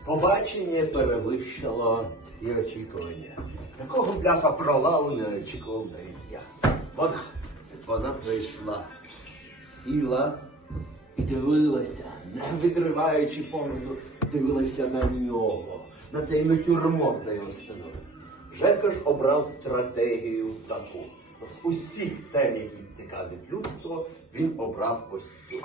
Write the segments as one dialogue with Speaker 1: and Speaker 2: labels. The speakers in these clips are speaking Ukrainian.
Speaker 1: Побачення перевищило всі очікування. Такого бляха провалу не очікував навіть я. Вона прийшла, сіла і дивилася, не відриваючи погляду, дивилася на нього, на цей натюрморт за його спиною. Жека ж обрав стратегію таку. З усіх тем, які цікавить людство, він обрав ось цю.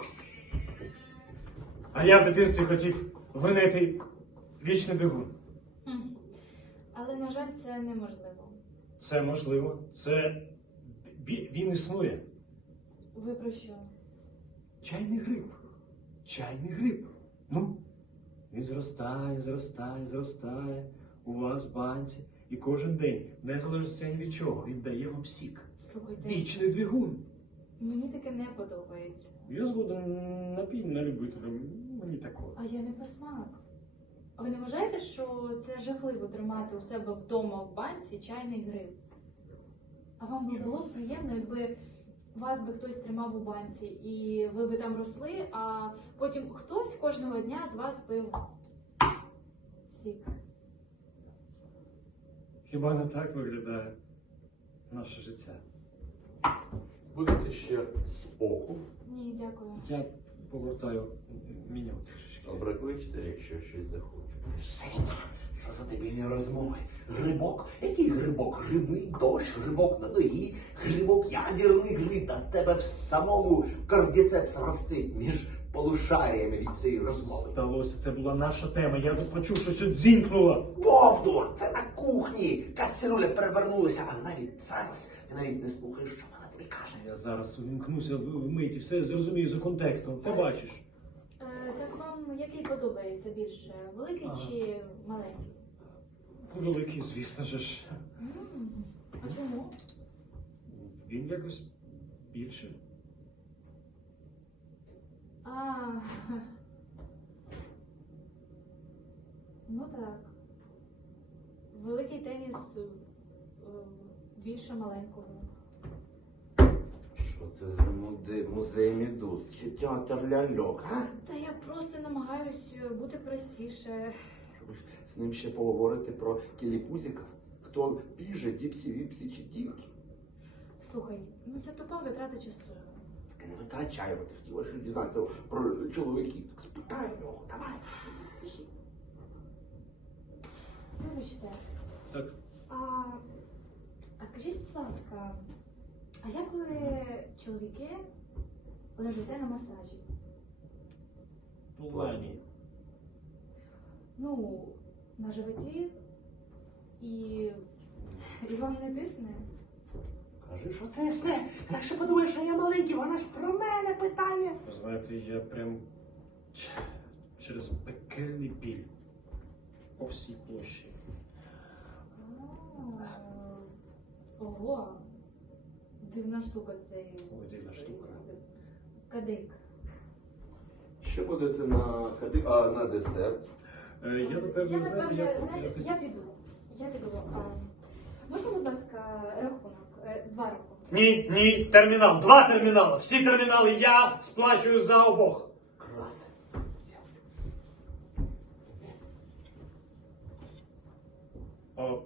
Speaker 2: А я в дитинстві хотів винайти вічний двигун.
Speaker 3: Але, на жаль, це неможливо.
Speaker 2: Це можливо. Він існує.
Speaker 3: Ви про що?
Speaker 2: Чайний гриб. Чайний гриб. Ну, він зростає у вас в банці. І кожен день, незалежно ні від чого, він дає вам сік.
Speaker 3: Слухайте,
Speaker 2: Вічний двигун.
Speaker 3: мені таке не подобається.
Speaker 2: Я згоден напій на любителя. Мені такого.
Speaker 3: А я не про смак. А ви не вважаєте, що це жахливо тримати у себе вдома в банці чайний гриб? А вам би було б приємно, якби вас би хтось тримав у банці, і ви би там росли, а потім хтось кожного дня з вас пив сік.
Speaker 2: Хіба не так виглядає наше життя?
Speaker 1: Будете ще з оку.
Speaker 3: Ні, дякую.
Speaker 2: Я повертаю меню трішечки.
Speaker 1: Добре, кличте, якщо щось захочу. Женя, що за дебільні розмови? Грибок? Який грибок? Грибний дощ, грибок на ногі, грибок ядерний гриб, та в тебе в самому кардіцепс ростить між полушаріями від цієї розмови.
Speaker 2: Сталося, це була наша тема. Я тут почув, що щось дзінькнуло.
Speaker 1: Бовдур! Це на кухні! Кастрюля перевернулася, а навіть зараз ти навіть не слухаєш, що вона тобі каже.
Speaker 2: Я зараз увімкнуся вмить і все зрозумію за контекстом. Ти бачиш?
Speaker 3: Так вам який подобається більше? Великий чи маленький?
Speaker 2: Великий, звісно ж.
Speaker 3: А чому?
Speaker 2: Він якось більше.
Speaker 3: Ну так. Великий теніс більше маленького.
Speaker 1: Що це за музей медуз? Чи театр ляльок, а?
Speaker 3: Та я просто намагаюсь бути простіше.
Speaker 1: Ви ж з ним ще поговорити про кіліпузиків? Хто піже, діпсі, віпсі чи дінки?
Speaker 3: Слухай, ну це тупа витрата часу.
Speaker 1: Так не витрачай, бо ти хотіла щось дізнатися про чоловіків. Так спитай в нього, давай.
Speaker 3: Вибачте.
Speaker 2: Так.
Speaker 3: А скажіть, будь ласка, а як ви, чоловіки, лежите на масажі?
Speaker 2: Плані.
Speaker 3: Ну, на животі і вам не тисне?
Speaker 1: Кажи, що тисне. Інакше подумаєш, що я маленький, вона ж про мене питає.
Speaker 2: Ви знаєте, я прям через пекельний біль по всій площі.
Speaker 3: Ого, дивна штука цей.
Speaker 2: Ой, дивна штука.
Speaker 3: Кадик.
Speaker 1: Що будете на десерт?
Speaker 2: Я напевно,
Speaker 3: Знаєте, я піду. Можна, будь ласка, рахунок? 2 рахунки.
Speaker 2: Ні, термінал. 2 термінали. Всі термінали я сплачую за обох.
Speaker 1: Красиво.
Speaker 2: О,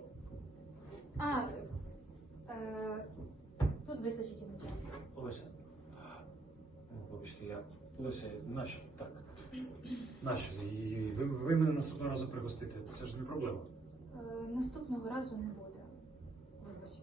Speaker 3: Тут вистачить і нічого.
Speaker 2: Олеся. Вибачте, Олеся, нащо? Так. Нащо? І ви мене наступного разу пригостите. Це ж не проблема.
Speaker 3: Наступного разу не буде. Вибачте.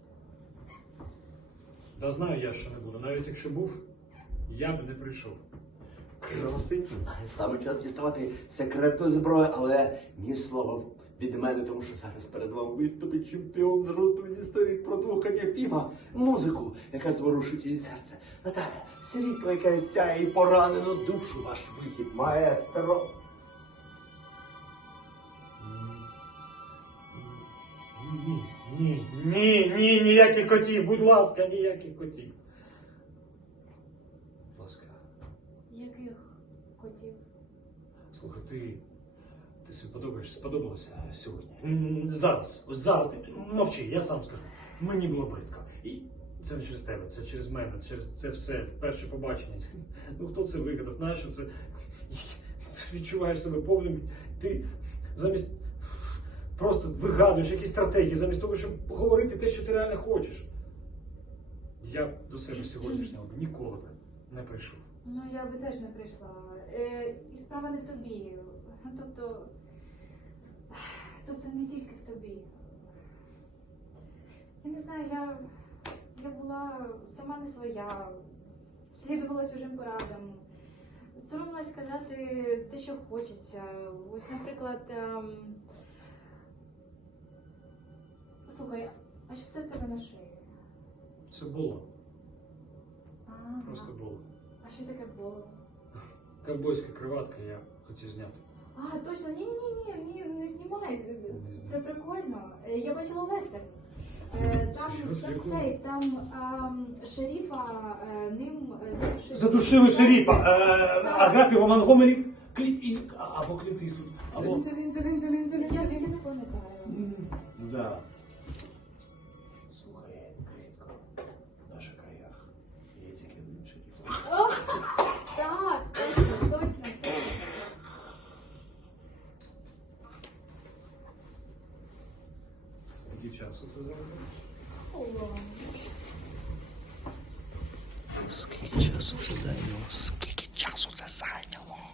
Speaker 2: Та знаю я, що не буду. Навіть якщо був, я б не прийшов.
Speaker 1: Красиво. Саме час діставати секретну зброю, але ні слова від мене, тому що зараз перед вами виступить чемпіон з розповіді історії про 2 котів Фіма. Музику, яка зворушить її серце. Наталя, світло, яке сяє і поранену душу. Ваш вихід, маестро.
Speaker 2: Ні, ніяких котів, будь ласка, ніяких котів. Будь ласка.
Speaker 3: Яких котів?
Speaker 2: Слухай, ти собі сподобалася сьогодні? Зараз, ось зараз ти мовчи, я сам скажу. Мені було бридко. І це не через тебе, це через мене, через це все, перше побачення. Ну хто це вигадав, нащо це? Відчуваєш себе повним, ти замість просто вигадуєш якісь стратегії, замість того, щоб говорити те, що ти реально хочеш. Я б до себе сьогоднішнього б ніколи б не прийшов.
Speaker 3: Ну, я би теж не прийшла. І справа не в тобі. Тобто не тільки в тобі. Я не знаю, я була сама не своя, слідувала чужим порадам, соромилась сказати те, що хочеться. Ось, наприклад, слухай, а що це в тебе на шиї?
Speaker 2: Це було.
Speaker 3: Ага.
Speaker 2: Просто було.
Speaker 3: А що таке було?
Speaker 2: Ковбойська криватка, я хотів зняти.
Speaker 3: А, точно, ні, не знімай. Це прикольно. Я бачила вестерн. Там шерифа ним задушили.
Speaker 2: Задушили шерифа! Агафі Роман Гомелік або Клінт Іствуд, або...
Speaker 3: Я не пам'ятаю.
Speaker 2: Да. Слухай, Критко, в наших краях є тільки один шериф.
Speaker 3: О, так, точно.
Speaker 2: Скільки часу це зробили?
Speaker 4: Скільки часу це зайняло?